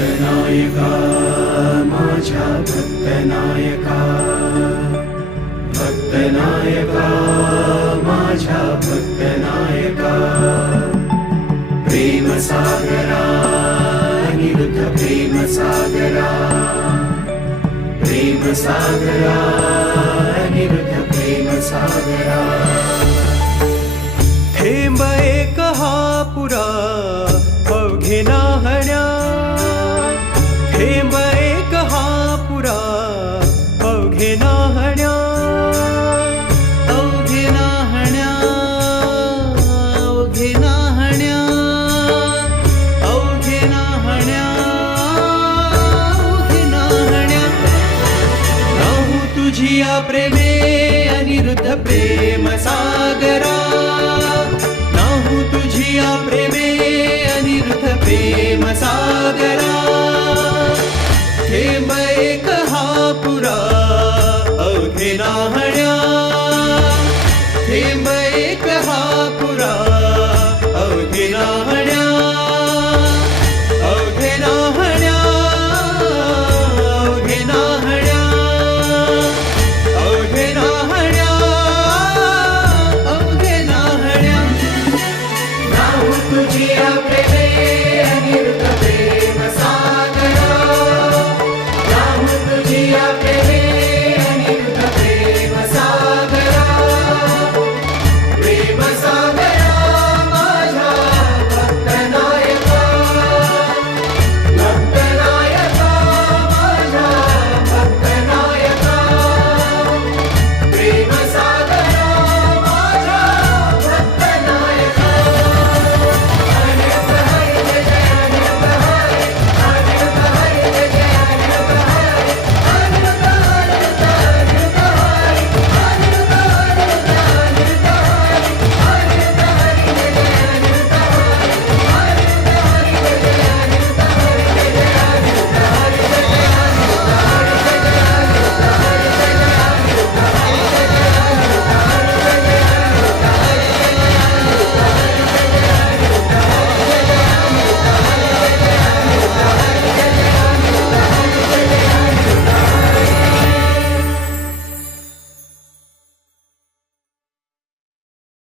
भक्तनायका माझ्या भक्तनायका, भक्तनायका माझ्या भक्तनायका, प्रेम सागरा अनिरुद्ध प्रेम सागरा, प्रेम सागरा अनिरुद्ध प्रेम सागरा. थेंब एक हा पुरा अवघे न्हाण्या, थेंब एक हा पुरा अवघे न्हाण्या, अवघे न्हाण्या, अवघे न्हाण्या, अवघे न्हाण्या, अवघे न्हाण्या. राहू तुझिया प्रेमे अनिरुद्ध प्रेम सागरा, नाहू तुझिया प्रेमे अनिरुद्ध प्रेम सागरा. थेंब एक हा पुरा अवघे न्हाण्या.